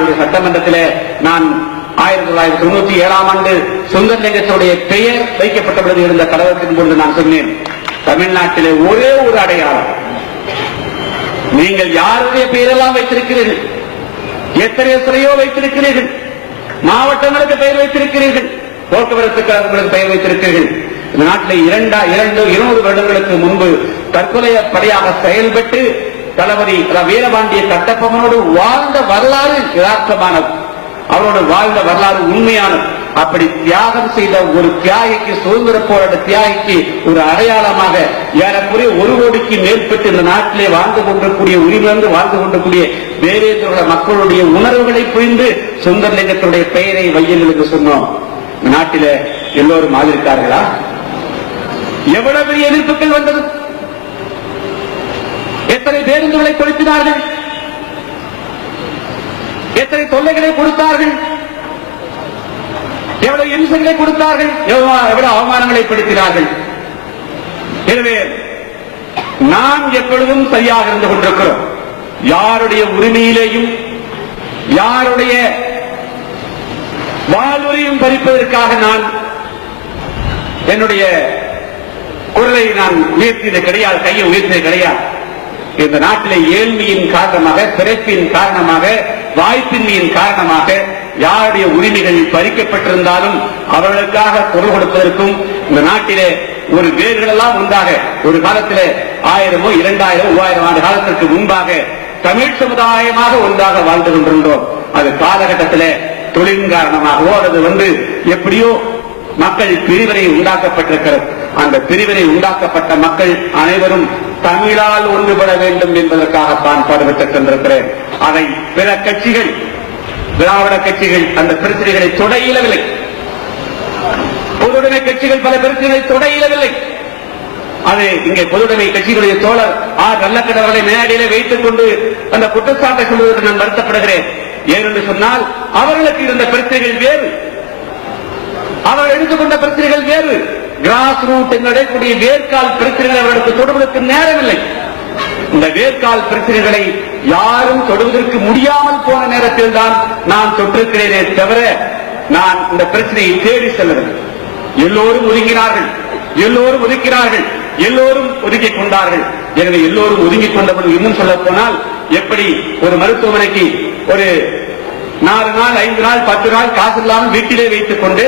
சட்டமன்றத்திலே நான் ஆயிரத்தி தொள்ளாயிரத்தி தொண்ணூத்தி ஏழாம் ஆண்டு சுந்தரலிங்கத்துடைய பெயர் வைக்கப்பட்ட பொழுது இருந்த கழகத்தின் பொழுது நான் சொன்னேன் தமிழ்நாட்டிலே ஒரே ஒரு அடையாளம். நீங்கள் யாருடைய பெயரெல்லாம் வைத்திருக்கிறீர்கள்? எத்தனை எத்தனையோ வைத்திருக்கிறீர்கள்? மாவட்டங்களுக்கு பெயர் வைத்திருக்கிறீர்கள்? போக்குவரத்து கழகங்களுக்கு பெயர் வைத்திருக்கிறீர்கள்? இந்த நாட்டில் இரண்டா இரண்டு இருநூறு வருடங்களுக்கு முன்பு தற்கொலை படையாக செயல்பட்டு தளபதி வீரபாண்டிய கட்டப்பவனோடு வாழ்ந்த வரலாறு யதார்த்தமானது. அவரோடு வாழ்ந்த வரலாறு உண்மையானது. அப்படி தியாகம் செய்த ஒரு தியாகிக்கு சுதந்திர போராட்ட தியாகிக்கு ஒரு அடையாளமாக ஏறக்குறைய ஒரு கோடிக்கு மேற்பட்டு இந்த நாட்டிலே வாழ்ந்து கொண்டிருக்கூடிய உரிமையிலிருந்து வாழ்ந்து கொண்டிருக்கூடிய வேறேந்திர மக்களுடைய உணர்வுகளை புரிந்து சுந்தரலிங்கத்துடைய பெயரை வையங்களுக்கு சொன்னோம். நாட்டில எல்லோரும் ஆதரித்தார்களா? எவ்வளவு எதிர்ப்புகள் வந்தது? எத்தனை பேருந்துகளை கொளுத்தினார்கள்? எத்தனை தொல்லைகளை கொடுத்தார்கள்? எவ்வளவு இம்சங்களை கொடுத்தார்கள்? எவ்வளவு எவ்வளவு அவமானங்களை படுத்தினார்கள்? எனவே நாம் எப்பொழுதும் சரியாக இருந்து கொண்டிருக்கிறோம். யாருடைய உரிமையிலேயும் யாருடைய வாழ்வுரையும் பறிப்பதற்காக நான் என்னுடைய குரலை நான் உயர்த்தியது கிடையாது கையை உயர்த்தியது கிடையாது. இந்த நாட்டில் ஏழ்மையின் காரணமாக பிறப்பின் காரணமாக வாய்ப்பின்மையின் காரணமாக யாருடைய உரிமைகள் பறிக்கப்பட்டிருந்தாலும் அவர்களுக்காக குரல் கொடுப்பதற்கும் இந்த நாட்டிலே ஒரு வேர்களெல்லாம் உண்டாக ஒரு காலத்தில் ஆயிரமோ இரண்டாயிரம் மூவாயிரம் ஆண்டு காலத்திற்கு முன்பாக தமிழ் சமுதாயமாக ஒன்றாக வாழ்ந்து கொண்டிருந்தோம். அது காலகட்டத்தில் தொழிலின் காரணமாகவோ அல்லது வந்து எப்படியோ மக்கள் பிரிவினை உண்டாக்கப்பட்டிருக்கிறது. அந்த பிரிவினை உண்டாக்கப்பட்ட மக்கள் அனைவரும் தமிழால் ஒன்றுபட வேண்டும் என்பதற்காகத்தான் பாடுபட்டுச் சென்றிருக்கிறேன் அதை பிற கட்சிகள் திராவிட கட்சிகள் அந்த பிரச்சனைகளை தொட இயலவில்லை பொதுவுடைமை கட்சிகள் பல பிரச்சனைகளை தொட இயலவில்லை அது இங்கே பொதுவுடைமை கட்சிகளுடைய தோழர் ஆர். நல்லக்கடவர்களை மேடையிலே வைத்துக் கொண்டு அந்த குற்றச்சாட்டை சொல்வதற்கு நான் வருத்தப்படுகிறேன். ஏனென்று சொன்னால் அவர்களுக்கு இருந்த பிரச்சனைகள் வேறு. அவர் எடுத்துக்கொண்ட பிரச்சனைகள் வேறு. கிராஸ் ரூட் நடக்கூடிய வேர்க்கால் பிரச்சனைகள் அவர்களுக்கு தொடுவதற்கு நேரமில்லை. இந்த வேர்க்கால் பிரச்சனைகளை யாரும் தொடுவதற்கு முடியாமல் போன நேரத்தில் தான் நான் தொற்றிருக்கிறேனே தவிர நான் இந்த பிரச்சனையை தேடி செல்லவில்லை. எல்லோரும் ஒதுங்கினார்கள். எல்லோரும் ஒதுக்கினார்கள் எல்லோரும் ஒதுக்கிக் கொண்டார்கள். எனவே எல்லோரும் ஒதுங்கிக் கொண்டபோது இன்னும் சொல்ல போனால் எப்படி ஒரு மருத்துவமனைக்கு ஒரு நாலு நாள் ஐந்து நாள் பத்து நாள் காசு இல்லாமல் வீட்டிலே வைத்துக் கொண்டு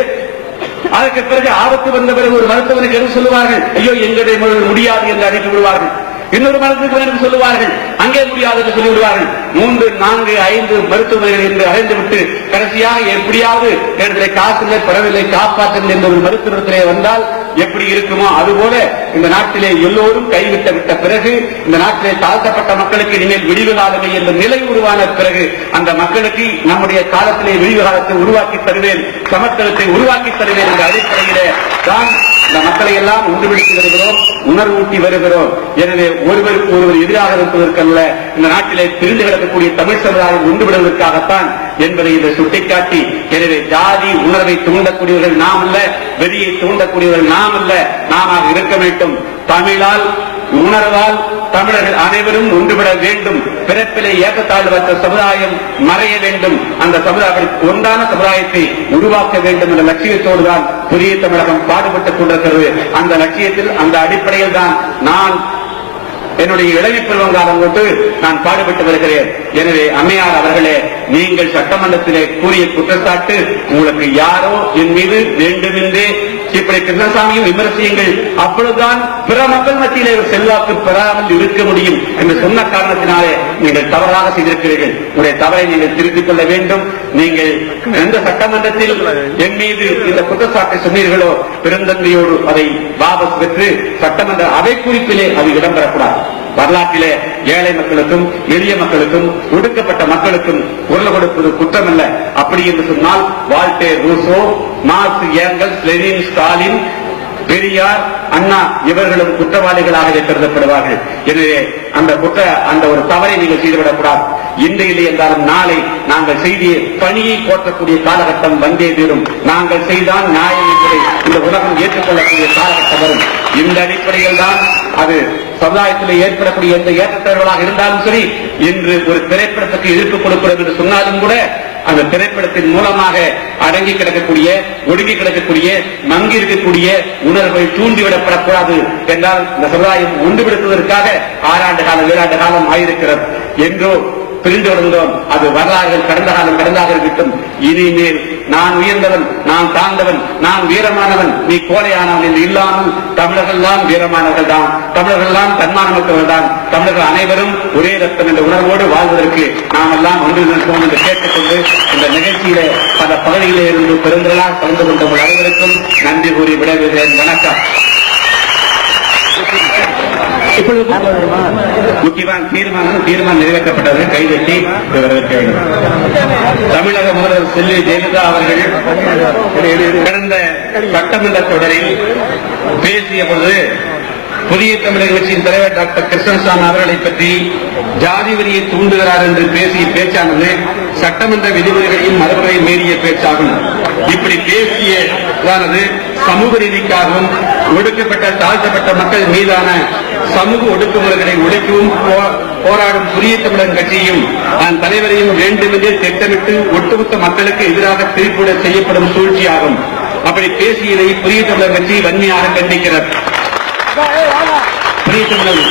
அதற்கு பிறகு ஆபத்து வந்த பிறகு ஒரு மருத்துவனுக்கு என்று சொல்லுவார்கள்? ஐயோ எங்களுடைய முடியாது என்று அழைத்து விடுவார்கள். இன்னொரு மருத்துவருக்கு சொல்லுவார்கள். அங்கே முடியாது என்று சொல்லிவிடுவார்கள் மூன்று நான்கு ஐந்து மருத்துவமனைகள் என்று அழைந்து விட்டு கடைசியாக எப்படியாவது என்னுடைய காசு இல்லை பெறவில்லை காப்பாற்றுங்கள் என்ற ஒரு மருத்துவத்திலே வந்தால் எப்படி இருக்குமோ அதுபோல இந்த நாட்டிலே எல்லோரும் கைவிட்ட விட்ட பிறகு இந்த நாட்டிலே தாழ்த்தப்பட்ட மக்களுக்கு இனிமேல் விடிவு காலமே என்ற நிலை உருவான பிறகு அந்த மக்களுக்கு நம்முடைய காலத்திலே விடிவு காலத்தை உருவாக்கி தருவேன் சமத்துவத்தை உருவாக்கி தருவேன் என்ற அடிப்படையிலே தான் இந்த மக்களை எல்லாம் ஒன்றுபடுத்தி வருகிறோம் உணர்வூட்டி வருகிறோம். எனவே ஒருவருக்கு ஒருவர் எதிராக இருப்பதற்கல்ல இந்த நாட்டிலே பிரிந்து கிடக்கக்கூடிய தமிழ் சமுதாயம் ஒன்றுபடுவதற்காகத்தான் என்பதை இதை சுட்டிக்காட்டி எனவே ஜாதி உணர்வை தூண்டக்கூடியவர்கள் நாம் அல்ல வெறியை தூண்டக்கூடியவர்கள் நாம் அல்ல நாம இருக்க வேண்டும். தமிழால் உணர்வால் தமிழர்கள் அனைவரும் ஒன்றுபட வேண்டும். பிறப்பிலே ஏற்றத்தாழ்வற்ற சமுதாயம் மறைய வேண்டும். அந்த சமுதாயம் ஒன்றான சமுதாயத்தை உருவாக்க வேண்டும் என்ற லட்சியத்தோடு தான் புதிய தமிழகம் பாடுபட்டுக் கொண்டிருக்கிறது. அந்த லட்சியத்தில் அந்த அடிப்படையில் தான் நான் என்னுடைய இளமை பருவம் காலம் கொண்டு நான் பாடுபட்டு வருகிறேன். எனவே அம்மையார் அவர்களே நீங்கள் சட்டமன்றத்திலே கூறிய குற்றச்சாட்டு உங்களுக்கு யாரோ என் மீது வேண்டுமென்றே இப்படி கிருஷ்ணசாமியும் விமர்சியுங்கள். அப்பொழுதுதான் பிற மக்கள் மத்தியிலே ஒரு செல்வாக்கு பெறாமல் இருக்க முடியும் என்று சொன்ன காரணத்தினாலே நீங்கள் தவறாக செய்திருக்கிறீர்கள். உங்களுடைய தவறை நீங்கள் திருத்திக் கொள்ள வேண்டும். நீங்கள் எந்த சட்டமன்றத்தில் என் மீது இந்த குற்றச்சாட்டை சொன்னீர்களோ பெருந்தன்மையோடு அதை வாபஸ் பெற்று சட்டமன்ற அவை குறிப்பிலே அது இடம்பெறக்கூடாது. வரலாற்றிலே ஏழை மக்களுக்கும் எளிய மக்களுக்கும் ஒடுக்கப்பட்ட மக்களுக்கும் குரல் கொடுப்பது குற்றமல்ல. அப்படி என்று சொன்னால் Voltaire Rousseau Marx Engels Lenin Stalin Periyar Anna இவர்களும் குற்றவாளிகளாகவே கருதப்படுவார்கள். எனவே அந்த குற்ற அந்த ஒரு தவறை நீங்கள் செய்துவிடக்கூடாது. இன்று இல்லை என்றாலும் நாளை நாங்கள் செய்திய பணியை போற்றக்கூடிய காலகட்டம் வந்தே தீரும். நாங்கள் செய்தான் நியாயம் என்பதை இந்த உலகம் ஏற்றுக்கொள்ளக்கூடிய காலகட்டம் வரும். இந்த அடிப்படையில் தான் அது சமுதாயத்தில் ஏற்படக்கூடிய எந்த ஏற்றத்தாழ்வுகளாக இருந்தாலும் சரி இன்று ஒரு திரைப்படத்துக்கு எதிர்ப்பு கொடுக்கிறது என்று சொன்னாலும் கூட அந்த திரைப்படத்தின் மூலமாக அடங்கி கிடக்கக்கூடிய ஒடுங்கி கிடக்கக்கூடிய மங்கி இருக்கக்கூடிய உணர்வுகள் தூண்டிவிடப்படக்கூடாது என்றால் இந்த சமுதாயம் ஒன்றுபடுத்துவதற்காக ஆறாண்டு காலம் ஏழாண்டு காலம் ஆயிருக்கிறது. என்றோ பிரிந்து விடுகிறோம் அது வரலாறுகள் கடந்த காலம் கடந்தாக இருக்கட்டும். இனிமேல் நான் உயர்ந்தவன் நான் தாழ்ந்தவன் நான் வீரமானவன் நீ கோலையானவன் என்று இல்லாமல் தமிழர்கள் தான் வீரமானவர்கள் தான் தமிழர்கள் தான் தன்மானமற்றவர்கள் தான் தமிழர்கள் அனைவரும் ஒரே ரத்தம் என்ற உணர்வோடு வாழ்வதற்கு நாம் எல்லாம் ஒன்று நிற்போம் என்று கேட்டுக்கொண்டு இந்த நிகழ்ச்சியில பல பகுதிகளில் இருந்து பெருந்திரளாக கலந்து கொண்ட அனைவருக்கும் நன்றி கூறி விடைபெறுகிறேன். வணக்கம். இப்பொழுது முக்கியமான தீர்மானம் தீர்மானம் நிறைவேற்றப்பட்டது கைதட்டி வரவேற்க வேண்டும். தமிழக முதல்வர் செல்வி ஜெயலலிதா அவர்கள் கடந்த சட்டமன்ற தொடரில் பேசிய போது புதிய தமிழக கட்சியின் தலைவர் டாக்டர் கிருஷ்ணசாமி அவர்களை பற்றி ஜாதி வரியை தூண்டுகிறார் என்று பேசிய பேச்சானது சட்டமன்ற விதிமுறைகளையும் மரபுரை மீறிய பேச்சாகும். இப்படி பேசியதானது சமூக நீதிக்காகவும் ஒடுக்கப்பட்ட தாழ்த்தப்பட்ட மக்கள் மீதான சமூக ஒடுக்குமுறைகளை ஒழிக்கவும் போராடும் புதிய தமிழன் கட்சியும் அதன் தலைவரையும் வேண்டுமென்றே திட்டமிட்டு ஒட்டுமொத்த மக்களுக்கு எதிராக திருப்பிட செய்யப்படும் சூழ்ச்சியாகும். அப்படி பேசியதை புதிய தமிழர் கட்சி வன்மையாக கண்டிக்கிறது. புதிய தமிழர்